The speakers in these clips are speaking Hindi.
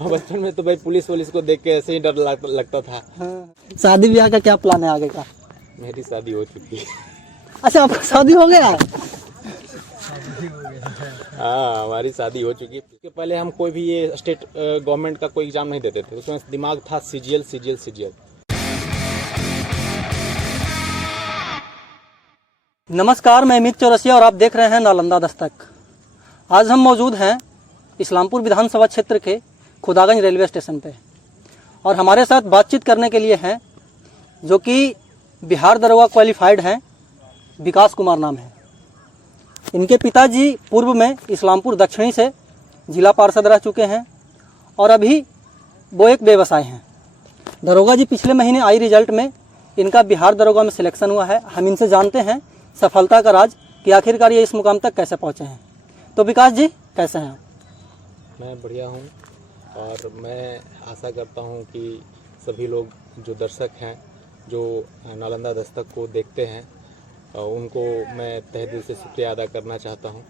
बचपन में तो भाई पुलिस वुलिस को देख के ऐसे ही डर लगता था। हाँ। शादी ब्याह का क्या प्लान है आगे का? मेरी शादी हो चुकी है। अच्छा, आपका शादी हो गया? हाँ, हमारी शादी हो चुकी है। इसके पहले हम कोई भी ये स्टेट गवर्नमेंट का कोई एग्जाम नहीं देते थे, उसमें दिमाग था सीजीएल। नमस्कार, मैं अमित चौरसिया और आप देख रहे हैं नालंदा दस्तक। आज हम मौजूद हैं इस्लामपुर विधानसभा क्षेत्र के खुदागंज रेलवे स्टेशन पे और हमारे साथ बातचीत करने के लिए हैं जो कि बिहार दरोगा क्वालिफाइड हैं, विकास कुमार नाम है। इनके पिताजी पूर्व में इस्लामपुर दक्षिणी से जिला पार्षद रह चुके हैं और अभी वो एक व्यवसाय हैं। दरोगा जी पिछले महीने आई रिजल्ट में इनका बिहार दरोगा में सिलेक्शन हुआ है। हम इनसे जानते हैं सफलता का राज कि आखिरकार ये इस मुकाम तक कैसे पहुँचे हैं। तो विकास जी, कैसे हैं? मैं बढ़िया हूँ और मैं आशा करता हूँ कि सभी लोग जो दर्शक हैं, जो नालंदा दस्तक को देखते हैं, उनको मैं तहे दिल से शुक्रिया अदा करना चाहता हूँ।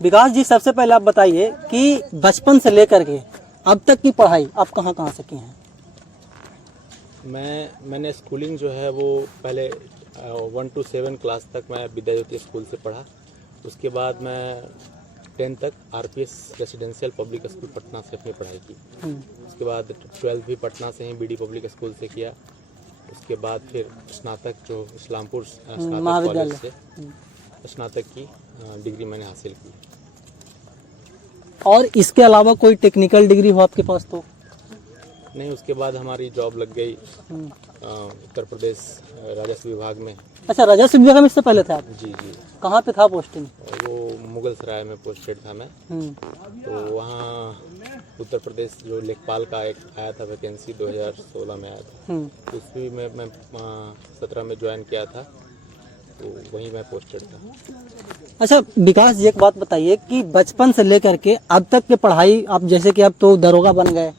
विकास जी, सबसे पहले आप बताइए कि बचपन से लेकर के अब तक की पढ़ाई आप कहाँ से की हैं? मैंने स्कूलिंग जो है वो पहले 1 to 7 क्लास तक मैं विद्या ज्योति स्कूल से पढ़ा। उसके बाद मैं 10 तक RPS residential public school Patna से अपनी पढ़ाई की। उसके बाद 12th भी पटना से ही बीडी पब्लिक स्कूल से किया। उसके बाद फिर स्नातक जो इस्लामपुर स्नातक कॉलेज से स्नातक की डिग्री मैंने हासिल की। और इसके अलावा कोई टेक्निकल डिग्री हो आपके पास? तो नहीं, उसके बाद हमारी जॉब लग गई उत्तर प्रदेश राजस्व विभाग में। अच्छा, राजस्व विभाग में इससे पहले थे आप? जी। कहाँ पे था पोस्टिंग? वो मुगल सराय में पोस्टेड था मैं। तो वहाँ उत्तर प्रदेश जो लेखपाल का एक आया था वैकेंसी 2016 में आया था, उसमें मैं 17 में ज्वाइन किया था, तो वहीं मैं पोस्टेड था। अच्छा विकास जी, एक बात बताइए कि बचपन से लेकर के अब तक की पढ़ाई, आप जैसे कि अब तो दरोगा बन गए,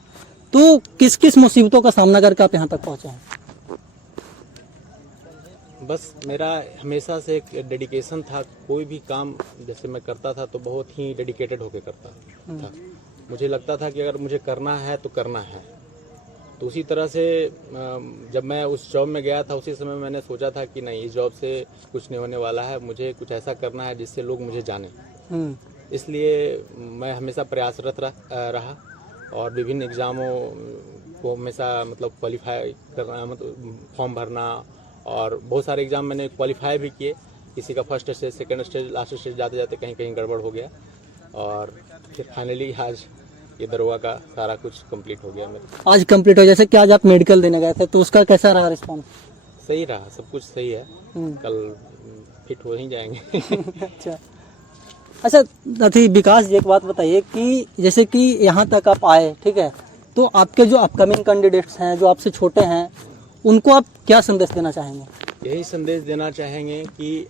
तो किस किस मुसीबतों का सामना करके आप यहाँ तक पहुँचे हैं? बस मेरा हमेशा से एक डेडिकेशन था। कोई भी काम जैसे मैं करता था तो बहुत ही डेडिकेटेड होकर करता था। मुझे लगता था कि अगर मुझे करना है तो करना है। तो उसी तरह से जब मैं उस जॉब में गया था, उसी समय मैंने सोचा था कि नहीं, इस जॉब से कुछ नहीं होने वाला है, मुझे कुछ ऐसा करना है जिससे लोग मुझे जाने। इसलिए मैं हमेशा प्रयासरत रहा और विभिन्न एग्ज़ामों को हमेशा क्वालिफाई करना, फॉर्म भरना, और बहुत सारे एग्ज़ाम मैंने क्वालिफाई भी किए। किसी का first stage, second stage, last stage जाते जाते कहीं गड़बड़ हो गया और फिर फाइनली आज ये दरोगा का सारा कुछ कंप्लीट हो गया मेरा। आज कंप्लीट हो, जैसे कि आज आप मेडिकल देने गए थे, तो उसका कैसा रहा रिस्पॉन्स? सही रहा, सब कुछ सही है। कल फिट हो ही जाएंगे। अच्छा अभी विकास जी, एक बात बताइए कि जैसे कि यहाँ तक आप आए, ठीक है, तो आपके जो अपकमिंग कैंडिडेट्स हैं, जो आपसे छोटे हैं, उनको आप क्या संदेश देना चाहेंगे? यही संदेश देना चाहेंगे कि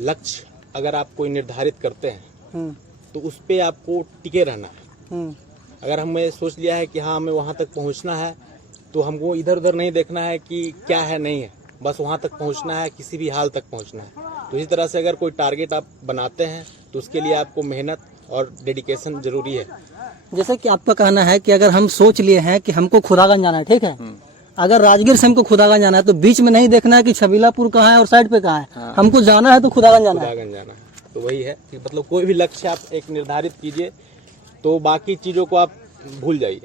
लक्ष्य अगर आप कोई निर्धारित करते हैं तो उस पे आपको टिके रहना है। अगर हमने सोच लिया है कि हाँ हमें वहाँ तक पहुँचना है, तो हमको इधर उधर नहीं देखना है कि क्या है नहीं है, बस वहाँ तक पहुँचना है, किसी भी हाल तक पहुँचना है। तो इसी तरह से अगर कोई टारगेट आप बनाते हैं तो उसके लिए आपको मेहनत और डेडिकेशन जरूरी है। जैसे कि आपका कहना है कि अगर हम सोच लिए हैं कि हमको खुदागंज जाना है, ठीक है, अगर राजगीर से हमको खुदागंज जाना है तो बीच में नहीं देखना है कि छबीलापुर कहाँ है और साइड पे कहाँ है। हमको जाना है तो खुदागंज जाना है। तो वही है कि कोई भी लक्ष्य आप एक निर्धारित कीजिए तो बाकी चीजों को आप भूल जाइए।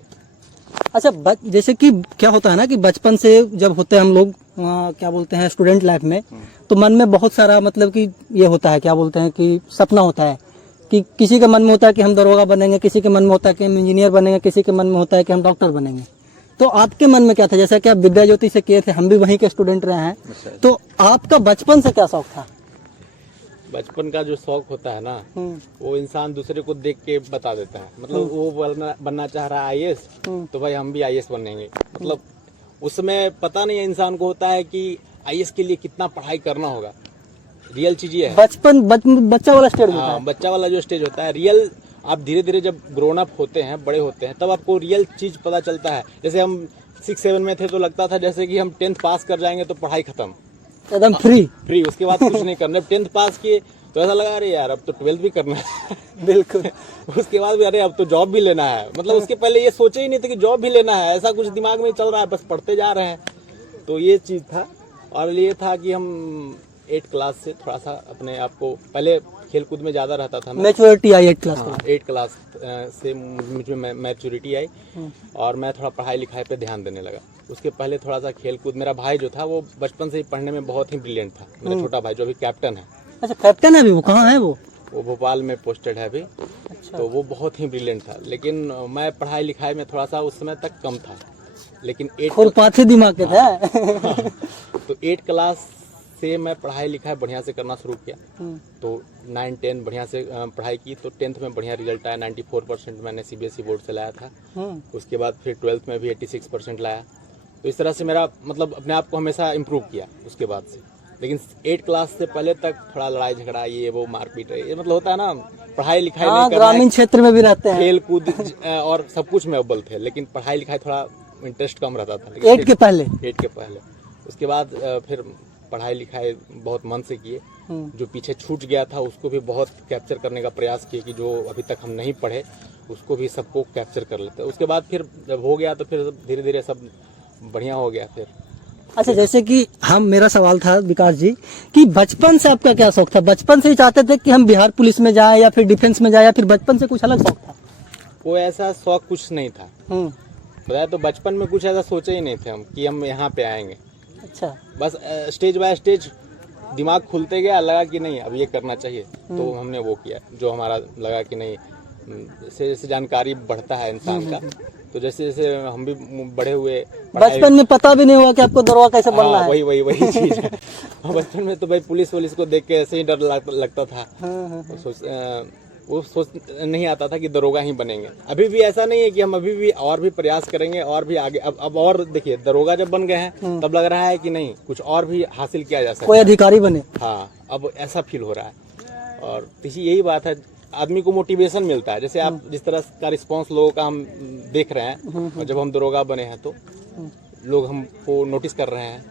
अच्छा, जैसे कि क्या होता है ना कि बचपन से जब होते हैं हम लोग, क्या बोलते हैं, स्टूडेंट लाइफ में, तो मन में बहुत सारा कि ये होता है, क्या बोलते हैं कि सपना होता है कि किसी के मन में होता है कि हम दरोगा बनेंगे, किसी के मन में होता है कि हम इंजीनियर बनेंगे, किसी के मन में होता है कि हम डॉक्टर बनेंगे। तो आपके मन में क्या था? जैसा कि आप विद्या ज्योति से किए थे, हम भी वहीं के स्टूडेंट रहे हैं, तो आपका बचपन से क्या शौक था? बचपन का जो शौक होता है ना, वो इंसान दूसरे को देख के बता देता है। वो बनना चाह रहा है आईएएस, तो भाई हम भी आईएएस बनेंगे। उसमें पता नहीं है इंसान को होता है कि आईएएस के लिए कितना पढ़ाई करना होगा। रियल चीज ये है, बच्चा वाला स्टेज होता है। बच्चा वाला जो स्टेज होता है, रियल आप धीरे धीरे जब ग्रोन अप होते हैं, बड़े होते हैं, तब आपको रियल चीज पता चलता है। जैसे हम 6-7 में थे तो लगता था जैसे कि हम 10th पास कर जाएंगे तो पढ़ाई खत्म, एकदम फ्री। उसके बाद कुछ नहीं करना। 10th पास किए तो ऐसा लगा अरे यार अब तो 12th भी करना है। बिल्कुल। उसके बाद भी अरे अब तो जॉब भी लेना है, मतलब उसके पहले ये सोचे ही नहीं थे कि जॉब भी लेना है, ऐसा कुछ दिमाग में चल रहा है, बस पढ़ते जा रहे हैं। तो ये चीज़ था। और ये था कि हम 8 क्लास से थोड़ा सा अपने आप को, पहले खेल कूद में ज़्यादा रहता था मैं। मैच्योरिटी आई 8 क्लास हाँ, 8 क्लास से मुझ में मैच्योरिटी आई और मैं थोड़ा पढ़ाई लिखाई पे ध्यान देने लगा। उसके पहले थोड़ा सा खेल कूद, मेरा भाई जो था वो बचपन से ही पढ़ने में बहुत ही ब्रिलियंट था, मेरा छोटा भाई जो अभी कैप्टन है। अच्छा, कैप्टन है अभी? वो कहाँ है वो? वो भोपाल में पोस्टेड है अभी। अच्छा। तो वो बहुत ही ब्रिलियंट था, लेकिन मैं पढ़ाई लिखाई में थोड़ा सा उस समय तक कम था। लेकिन 8 खुरपाते दिमाग के थे। तो 8 क्लास से मैं पढ़ाई लिखाई बढ़िया से करना शुरू किया। तो 9, 10 बढ़िया से पढ़ाई की, तो 10th में बढ़िया रिजल्ट आया, 94% मैंने CBSE बोर्ड से लाया था। उसके बाद फिर 12th में भी 86% लाया। तो इस तरह से मेरा मतलब अपने आप को हमेशा इम्प्रूव किया उसके बाद से। लेकिन 8 क्लास से पहले तक थोड़ा लड़ाई झगड़ा, ये वो मारपीट, ये मतलब होता है ना, पढ़ाई लिखाई नहीं करना, ग्रामीण क्षेत्र में भी रहते हैं। खेल कूद और सब कुछ में अव्वल थे, लेकिन पढ़ाई लिखाई थोड़ा इंटरेस्ट कम रहता था। 8 के पहले? 8 के पहले। उसके बाद फिर पढ़ाई लिखाई बहुत मन से किए, जो पीछे छूट गया था उसको भी बहुत कैप्चर करने का प्रयास किए कि जो अभी तक हम नहीं पढ़े उसको भी सबको कैप्चर कर लेते। उसके बाद फिर जब हो गया तो फिर धीरे धीरे सब बढ़िया हो गया फिर। अच्छा, जैसे कि मेरा सवाल था विकास जी कि बचपन से आपका क्या शौक था? बचपन से ही चाहते थे कि हम बिहार पुलिस में जाएं या फिर डिफेंस में जाएं, या फिर बचपन से कुछ अलग शौक था? कोई ऐसा शौक कुछ नहीं था। बताया तो बचपन में कुछ ऐसा सोचे ही नहीं थे हम कि हम यहाँ पे आएंगे। अच्छा। बस स्टेज बाय स्टेज दिमाग खुलते गया, लगा कि नहीं अब ये करना चाहिए, तो हमने वो किया जो हमारा लगा कि नहीं। जैसे जैसे जानकारी बढ़ता है इंसान का, तो जैसे जैसे हम भी बड़े हुए। बचपन में पता भी नहीं हुआ कि आपको दरोगा कैसे बनना है? वही चीज है। बचपन में तो भाई पुलिस को देख के ऐसे ही डर लगता था। वो सोच नहीं आता था कि दरोगा ही बनेंगे। अभी भी ऐसा नहीं है कि हम अभी भी और भी प्रयास करेंगे और भी आगे। अब और देखिए, दरोगा जब बन गए हैं तब लग रहा है कि नहीं कुछ और भी हासिल किया जा सकता है, कोई अधिकारी बने। हाँ, अब ऐसा फील हो रहा है। और यही बात है, आदमी को मोटिवेशन मिलता है। जैसे आप जिस तरह का रिस्पांस लोगों का हम देख रहे हैं, और जब हम दरोगा बने हैं तो लोग हमको नोटिस कर रहे हैं,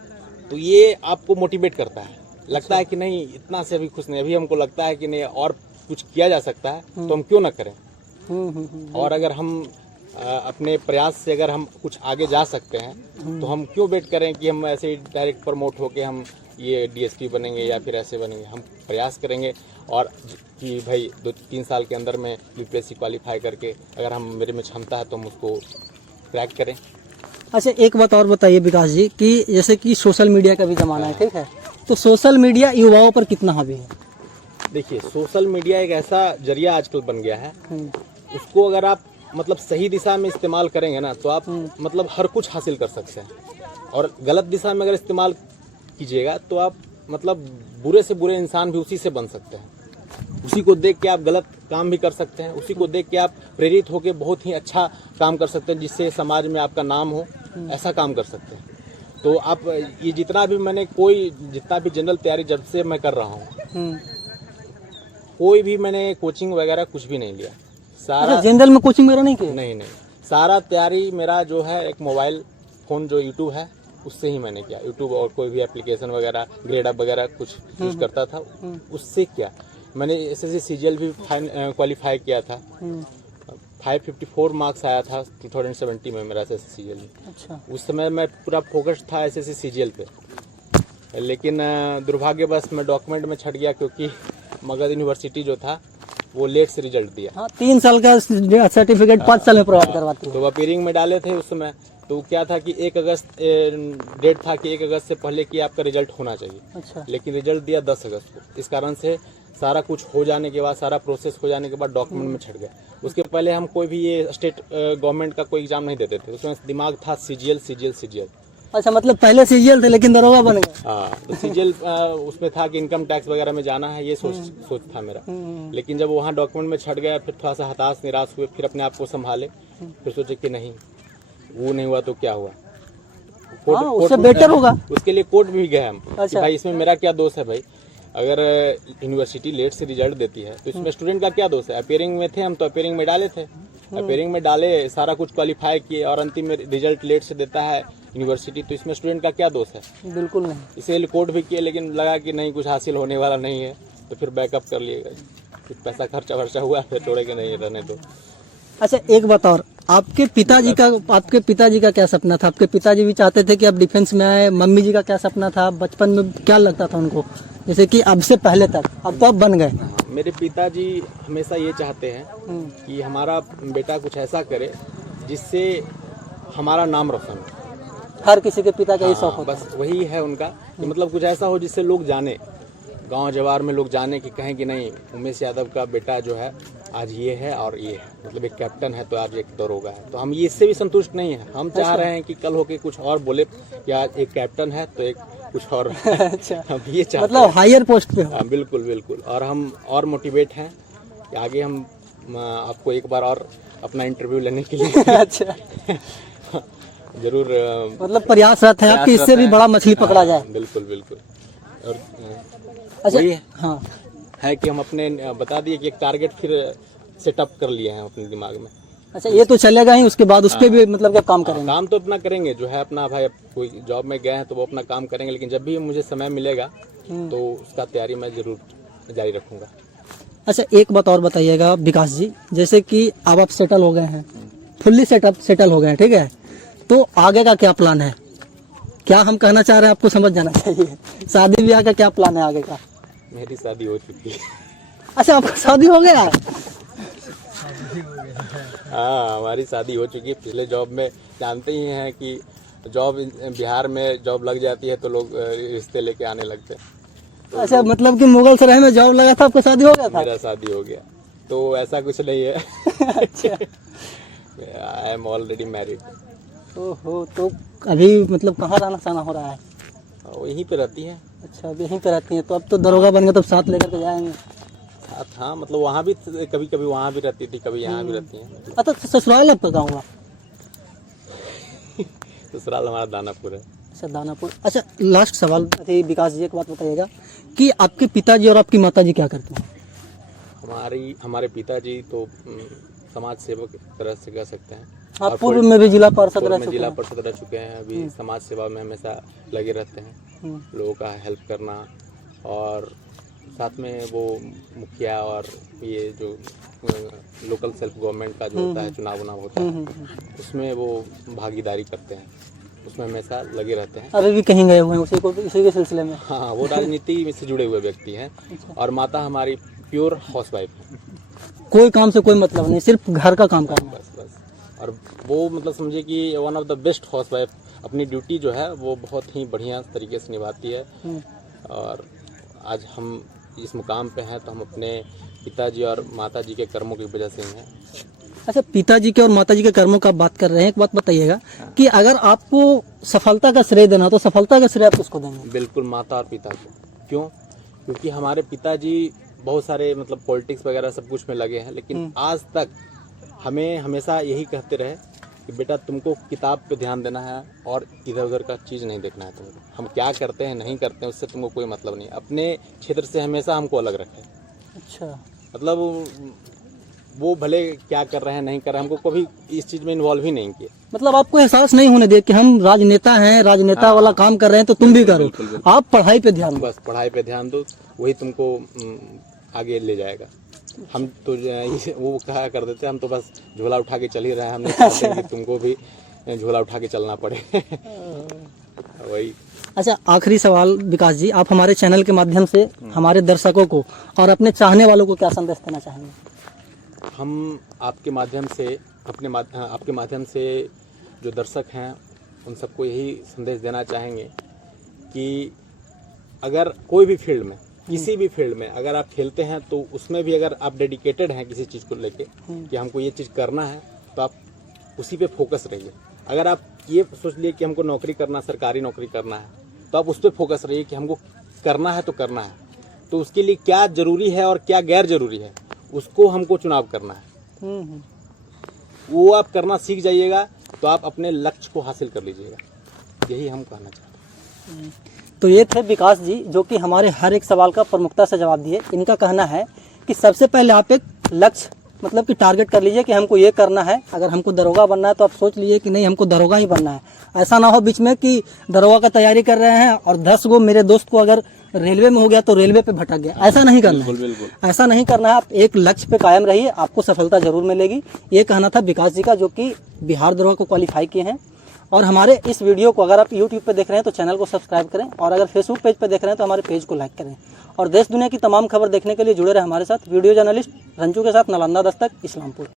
तो ये आपको मोटिवेट करता है। लगता है कि नहीं इतना से अभी खुश नहीं, अभी हमको लगता है कि नहीं और कुछ किया जा सकता है, तो हम क्यों ना करें। और अगर हम अपने प्रयास से अगर हम कुछ आगे जा सकते हैं, तो हम क्यों वेट करें कि हम ऐसे ही डायरेक्ट प्रमोट होके हम ये DSP बनेंगे या फिर ऐसे बनेंगे। हम प्रयास करेंगे और कि भाई 2-3 साल के अंदर में UPSC क्वालिफाई करके अगर हम मेरे में क्षमता है तो हम उसको क्रैक करें। अच्छा, एक बात और बताइए विकास जी कि जैसे कि सोशल मीडिया का भी ज़माना है, ठीक है, तो सोशल मीडिया युवाओं पर कितना हावी है? देखिए, सोशल मीडिया एक ऐसा जरिया आजकल बन गया है, उसको अगर आप मतलब सही दिशा में इस्तेमाल करेंगे ना, तो आप मतलब हर कुछ हासिल कर सकते हैं। और गलत दिशा में अगर इस्तेमाल कीजिएगा तो आप मतलब बुरे से बुरे इंसान भी उसी से बन सकते हैं। उसी को देख के आप गलत काम भी कर सकते हैं, उसी को देख के आप प्रेरित होकर बहुत ही अच्छा काम कर सकते हैं, जिससे समाज में आपका नाम हो, ऐसा काम कर सकते हैं। तो आप ये जितना भी जितना भी जनरल तैयारी जब से मैं कर रहा हूँ, कोई भी मैंने कोचिंग वगैरह कुछ भी नहीं लिया। सारा जनरल में कोचिंग वगैरह नहीं किया? नहीं, सारा तैयारी मेरा जो है एक मोबाइल फ़ोन जो यूट्यूब है उससे ही मैंने किया। यूट्यूब और कोई भी एप्लीकेशन वगैरह, ग्रेड अप वगैरह कुछ यूज करता था, उससे किया। मैंने SSC CGL भी क्वालिफाई किया था। 554 मार्क्स आया था 2070 में मेरा SSC CGL में। अच्छा। उस समय मैं पूरा फोकस था SSC CGL पे, लेकिन दुर्भाग्यवश मैं डॉक्यूमेंट में छट गया क्योंकि मगध यूनिवर्सिटी जो था वो लेट से रिजल्ट दिया। हाँ, 3 साल का सर्टिफिकेट 5 साल में प्रोवाइड करवाती है। तो अपीयरिंग में डाले थे उस समय, तो क्या था कि 1 अगस्त डेट था कि 1 अगस्त से पहले कि आपका रिजल्ट होना चाहिए। अच्छा। लेकिन रिजल्ट दिया 10 अगस्त को। इस कारण से सारा कुछ हो जाने के बाद, सारा प्रोसेस हो जाने के बाद डॉक्यूमेंट में छट गया। उसके पहले हम कोई भी ये स्टेट गवर्नमेंट का कोई एग्जाम नहीं देते थे। उसमें दिमाग था CGL। अच्छा, मतलब पहले CGL थे लेकिन दरोगा बन गए। हाँ, तो CGL उसमें था कि इनकम टैक्स वगैरह में जाना है, ये सोच था मेरा। लेकिन जब वहाँ डॉक्यूमेंट में छट गया, फिर थोड़ा सा हताश निराश हुए, फिर अपने आप को संभाले, फिर सोचे कि नहीं वो नहीं हुआ तो क्या हुआ, उससे बेटर होगा। उसके लिए कोर्ट भी गए हम। अच्छा। भाई इसमें मेरा क्या दोष है भाई, अगर यूनिवर्सिटी लेट से रिजल्ट देती है तो इसमें स्टूडेंट का क्या दोष है। अपीयरिंग में थे हम, तो अपीयरिंग में डाले थे, अपीयरिंग में डाले, सारा कुछ क्वालिफाई किए और अंतिम में रिजल्ट लेट से देता है यूनिवर्सिटी, तो इसमें स्टूडेंट का क्या दोष है? बिल्कुल नहीं। इसीलिए कोर्ट भी किए, लेकिन लगा कि नहीं कुछ हासिल होने वाला नहीं है, तो फिर बैकअप कर लिएगा, कुछ पैसा खर्चा वर्चा हुआ फिर छोड़ेंगे नहीं, रहने दो। अच्छा एक बात और, आपके पिताजी का क्या सपना था? आपके पिताजी भी चाहते थे कि आप डिफेंस में आए, मम्मी जी का क्या सपना था? बचपन में क्या लगता था उनको, जैसे कि अब से पहले तक, अब तो आप बन गए। मेरे पिताजी हमेशा ये चाहते हैं कि हमारा बेटा कुछ ऐसा करे जिससे हमारा नाम रोशन हो। हर किसी के पिता का यही शौक हाँ, होता बस वही है उनका कि मतलब कुछ ऐसा हो जिससे लोग जाने, गांव जवार में लोग जाने कि कहें कि नहीं उमेश यादव का बेटा जो है आज ये है और ये है, मतलब एक कैप्टन है तो आज एक दरोगा है। तो हम ये इससे भी संतुष्ट नहीं है, हम चाह रहे हैं कि कल होके कुछ और बोले कि आज एक कैप्टन है तो एक कुछ और है। अच्छा, हम ये चाहते मतलब हायर पोस्ट पे हो। हाँ, बिल्कुल बिल्कुल। और हम और मोटिवेट हैं कि आगे हम आपको एक बार और अपना इंटरव्यू लेने के लिए अच्छा, जरूर मतलब प्रयासरत है आपकी, इससे भी बड़ा मछली पकड़ा जाए। बिल्कुल बिल्कुल। और अच्छा वही हाँ, है कि हम अपने बता दिए कि एक टारगेट फिर सेटअप कर लिए हैं अपने दिमाग में। अच्छा ये तो चलेगा ही, उसके बाद उस पर भी मतलब क्या काम करेंगे? काम तो अपना करेंगे, जो है अपना भाई, अब कोई जॉब में गए हैं तो वो अपना काम करेंगे, लेकिन जब भी मुझे समय मिलेगा तो उसका तैयारी मैं जरूर जारी रखूंगा। अच्छा एक बात और बताइएगा विकास जी, जैसे कि अब आप सेटल हो गए हैं, फुल्ली सेटल हो गए हैं, ठीक है, तो आगे का क्या प्लान है? क्या हम कहना चाह रहे हैं आपको समझ जाना चाहिए, शादी ब्याह का क्या प्लान है आगे का? मेरी शादी हो चुकी है। अच्छा आपका शादी हो गया? हाँ हमारी शादी हो चुकी है। पिछले जॉब में जानते ही हैं कि जॉब बिहार में जॉब लग जाती है तो लोग रिश्ते लेके आने लगते हैं। तो अच्छा मतलब कि मुगल सराय में जॉब लगा था, आपका शादी हो गया था? मेरा शादी हो गया, तो ऐसा कुछ नहीं है। अच्छा आई एम ऑलरेडी मैरिड। ओहो, तो अभी मतलब कहाँ रहना सहना हो रहा है? वो यहीं पे रहती है। अच्छा अब यहीं पे रहती हैं, तो अब तो दरोगा बन गए, तब साथ लेकर के जाएंगे साथ। हाँ मतलब वहाँ भी कभी कभी वहाँ भी रहती थी, कभी यहाँ भी रहती हैं। अच्छा ससुराल आपका कहाँ हुआ? ससुराल हमारा दानापुर है। अच्छा दानापुर। अच्छा लास्ट सवाल अभी विकास जी, एक बात बताइएगा कि आपके पिताजी और आपकी माताजी क्या करते हैं? हमारे पिताजी तो समाज सेवक तरह से कह सकते हैं। आप और पूर्व में भी जिला पार्षद रह चुके जिला हैं। पार्षद रह चुके हैं। अभी समाज सेवा में हमेशा लगे रहते हैं, लोगों का हेल्प करना, और साथ में वो मुखिया और ये जो लोकल सेल्फ गवर्नमेंट का जो होता है, चुनाव होता है, उसमें वो भागीदारी करते हैं, उसमें हमेशा लगे रहते हैं। अभी भी कहीं गए हुए हैं उसी के सिलसिले में? हाँ वो राजनीति से जुड़े हुए व्यक्ति हैं। और माता हमारी प्योर हाउसवाइफ है, कोई काम से कोई मतलब नहीं, सिर्फ घर का काम करना है। बस बस। और वो मतलब समझे कि one of the best housewife, अपनी ड्यूटी जो है वो बहुत ही बढ़िया तरीके से निभाती है। और आज हम इस मुकाम पे हैं तो हम अपने पिताजी और माताजी के कर्मों की वजह से ही हैं। अच्छा पिताजी के और माताजी के कर्मों का बात कर रहे हैं, एक बात बताइएगा कि अगर आपको सफलता का श्रेय देना तो सफलता का श्रेय आप किसको देंगे? बिल्कुल माता और पिता को। क्यों? क्योंकि हमारे पिताजी बहुत सारे मतलब पॉलिटिक्स वगैरह सब कुछ में लगे हैं, लेकिन आज तक हमें हमेशा यही कहते रहे कि बेटा तुमको किताब पे ध्यान देना है और इधर उधर का चीज़ नहीं देखना है तुमको। हम क्या करते हैं नहीं करते हैं उससे तुमको कोई मतलब नहीं, अपने क्षेत्र से हमेशा हमको अलग रखें। अच्छा मतलब वो भले क्या कर रहे हैं नहीं कर रहे हैं, हमको कभी इस चीज़ में इन्वॉल्व ही नहीं किए। मतलब आपको एहसास नहीं होने दे कि हम राजनेता हैं, राजनेता वाला काम कर रहे हैं तो तुम भी करो, बिल्कुल, बिल्कुल। आप पढ़ाई पे ध्यान दो। बस पढ़ाई पे ध्यान दो, वही तुमको आगे ले जाएगा। हम तो वो कहा कर देते, हम तो बस झोला उठा के चल ही रहे हैं, हम नहीं चाहते कि तुमको भी झोला उठा के चलना पड़े। वही। अच्छा आखिरी सवाल विकास जी, आप हमारे चैनल के माध्यम से हमारे दर्शकों को और अपने चाहने वालों को क्या संदेश देना चाहेंगे? हम आपके माध्यम से आपके माध्यम से जो दर्शक हैं उन सबको यही संदेश देना चाहेंगे कि अगर कोई भी फील्ड में, किसी भी फील्ड में अगर आप खेलते हैं तो उसमें भी अगर आप डेडिकेटेड हैं किसी चीज़ को लेके कि हमको ये चीज़ करना है, तो आप उसी पे फोकस रहिए। अगर आप ये सोच लिए कि हमको नौकरी करना, सरकारी नौकरी करना है, तो आप उस पर फोकस रहिए कि हमको करना है तो करना है। तो उसके लिए क्या जरूरी है और क्या गैर जरूरी है, उसको हमको चुनाव करना है। वो आप करना सीख जाइएगा तो आप अपने लक्ष्य को हासिल कर लीजिएगा। यही हम कहना चाहते हैं। तो ये थे विकास जी जो कि हमारे हर एक सवाल का प्रमुखता से जवाब दिए। इनका कहना है कि सबसे पहले आप एक लक्ष्य मतलब कि टारगेट कर लीजिए कि हमको ये करना है। अगर हमको दरोगा बनना है तो आप सोच लीजिए कि नहीं हमको दरोगा ही बनना है। ऐसा ना हो बीच में कि दरोगा का तैयारी कर रहे हैं और 10 गो मेरे दोस्त को अगर रेलवे में हो गया तो रेलवे पे भटक गया, ऐसा नहीं करना है। बिल्कुल। ऐसा नहीं करना है, आप एक लक्ष्य पे कायम रहिए, आपको सफलता जरूर मिलेगी। ये कहना था विकास जी का, जो कि बिहार दरोगा को क्वालिफाई किए हैं। और हमारे इस वीडियो को अगर आप यूट्यूब पे देख रहे हैं तो चैनल को सब्सक्राइब करें, और अगर फेसबुक पेज पे देख रहे हैं तो हमारे पेज को लाइक करें। और देश दुनिया की तमाम खबर देखने के लिए जुड़े रहे हमारे साथ। वीडियो जर्नलिस्ट रंजू के साथ, नालंदा दस्तक, इस्लामपुर।